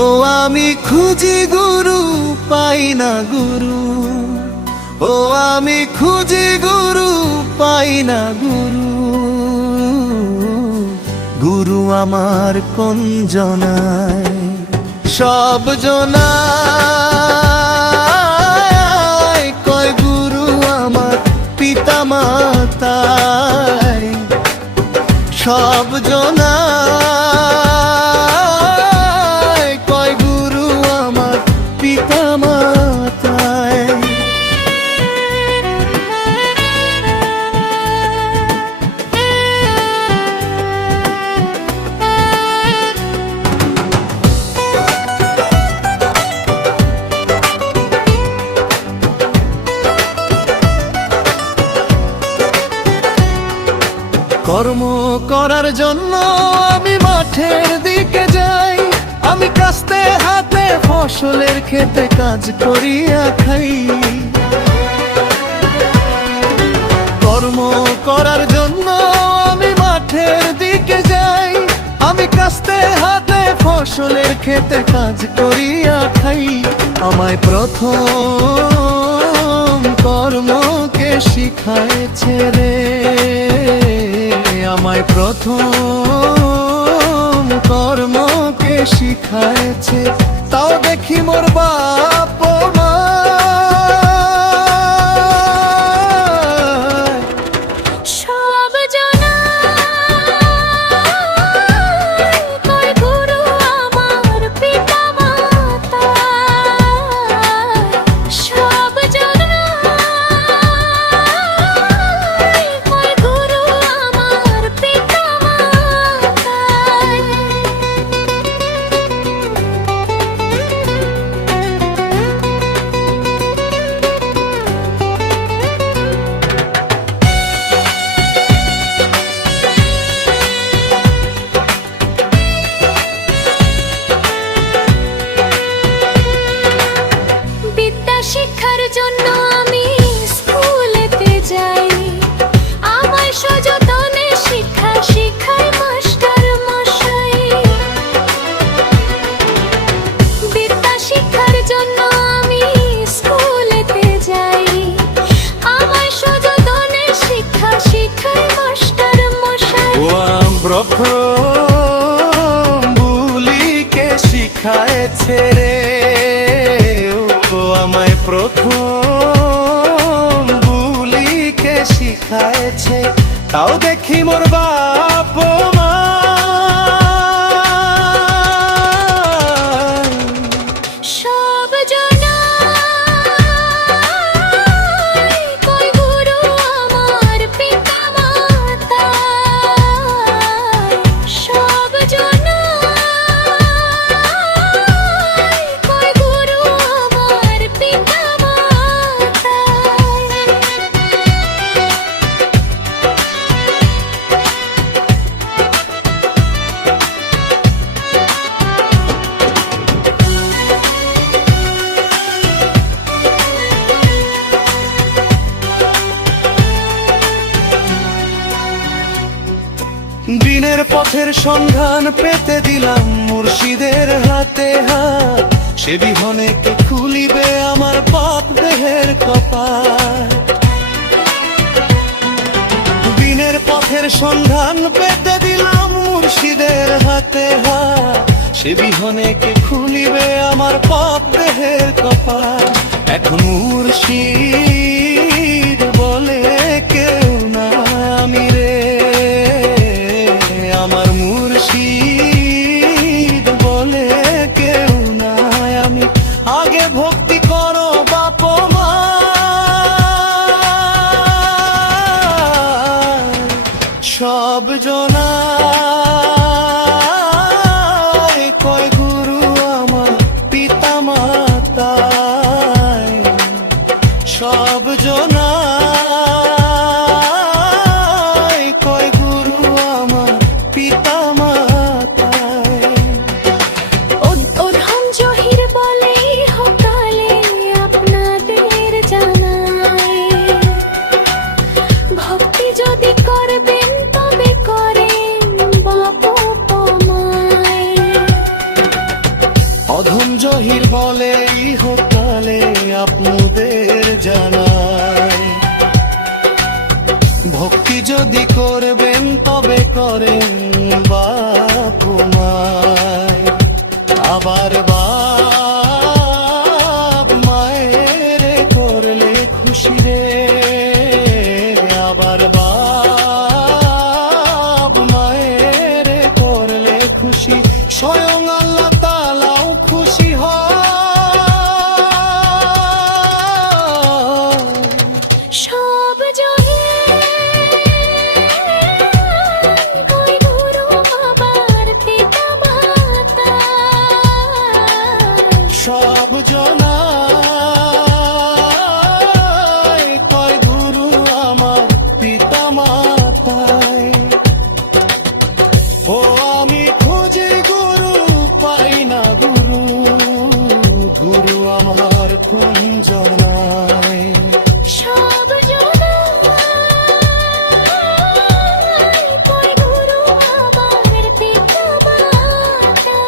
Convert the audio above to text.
ও আমি খুঁজি গুরু পাই না গুরু, ও আমি খুঁজি গুরু পাই না গুরু। গুরু আমার কোন জনায়, সব জনায় কয় গুরু আমার পিতা মাতায়। সব জনায় কয় গুরু আমার পিতা মাতায়। কর্ম করার জন্য আমি মাঠের দিকে যাই, আমি কাস্তে হাতে ফসলের খেতে কাজ করিয়া খাই। কর্ম করার জন্য আমি মাঠের দিকে যাই, আমি কাস্তে হাতে ফসলের খেতে কাজ করিয়া খাই। আমায় প্রথম কর্মকে শিখাইছে রে, আমায় প্রথম কর্মকে শিখাইছে। তাও দেখি মোর বাপ মা সব জনায় কয় গুরু আমার পিতা মাতায়। সব জনায় কয় গুরু আমার পিতা মাতায়। বিদ্যা শিক্ষার জন্য আমি স্কুলেতে যাই, আমায় সযতনে শিক্ষা শিখায় মাস্টার মশাই। বিদ্যা শিক্ষার জন্য আমি স্কুলেতে যাই, আমায় সযতনে শিক্ষা শিখায় মাস্টার মশাই। ও প্রথম বুলিকে শিখায়েছে রে, ও আমায় প্রথম বুলিকে শিখায়েছে। তাও দেখি মোর বাপ মা সব জনায় কয় গুরু আমার পিতা মাতায়। সব জনায় কয় গুরু আমার পিতা মাতায়। দিনের পথের সন্ধান পেতে দিলাম মুর্শিদের হাতে হাত, সে বিহনে কে খুলিবে আমার পাপ দেহের কপাল। দিনের পথের সন্ধান পেতে দিলাম মুর্শিদের হাতে হাত, সে বিহনে কে খুলিবে আমার পাপ দেহের কপাল। এখন মুর্শিদ বলে কেউ না আমি রে, আমার মুর্শিদ বলে কেউ না আমি। আগে ভক্তি করো বাপ মা, সব জনায় কয় গুরু আমার পিতা মাতায়। সব জনায় কয় গুরু আমার পিতা মাতায়। ওরহম জহির বলে হকালে আপনাদের জানাই, ভক্তি যদি করবেন তবে করে বাহির বলে ইহকালে আপনাদের জানাই, ভক্তি যদি করবেন তবে করেন বাপ মায়। আবার বাপ মায়ের করলে খুশি রে, আবার বাপ মায়ের করলে খুশি, স্বয়ং আল্লাহ তাআলাও খুশি হয়। সব জয়ে কয় গুরু আবার পিতা মাতা, সব জনায় কয় গুরু আমার পিতা মাতায়। ও আমি খুঁজি গুরু পাই না গুরু, গুরু আমার কুঞ্জনায়। সব জনায় কয় গুরু আবার পিতা মাতা।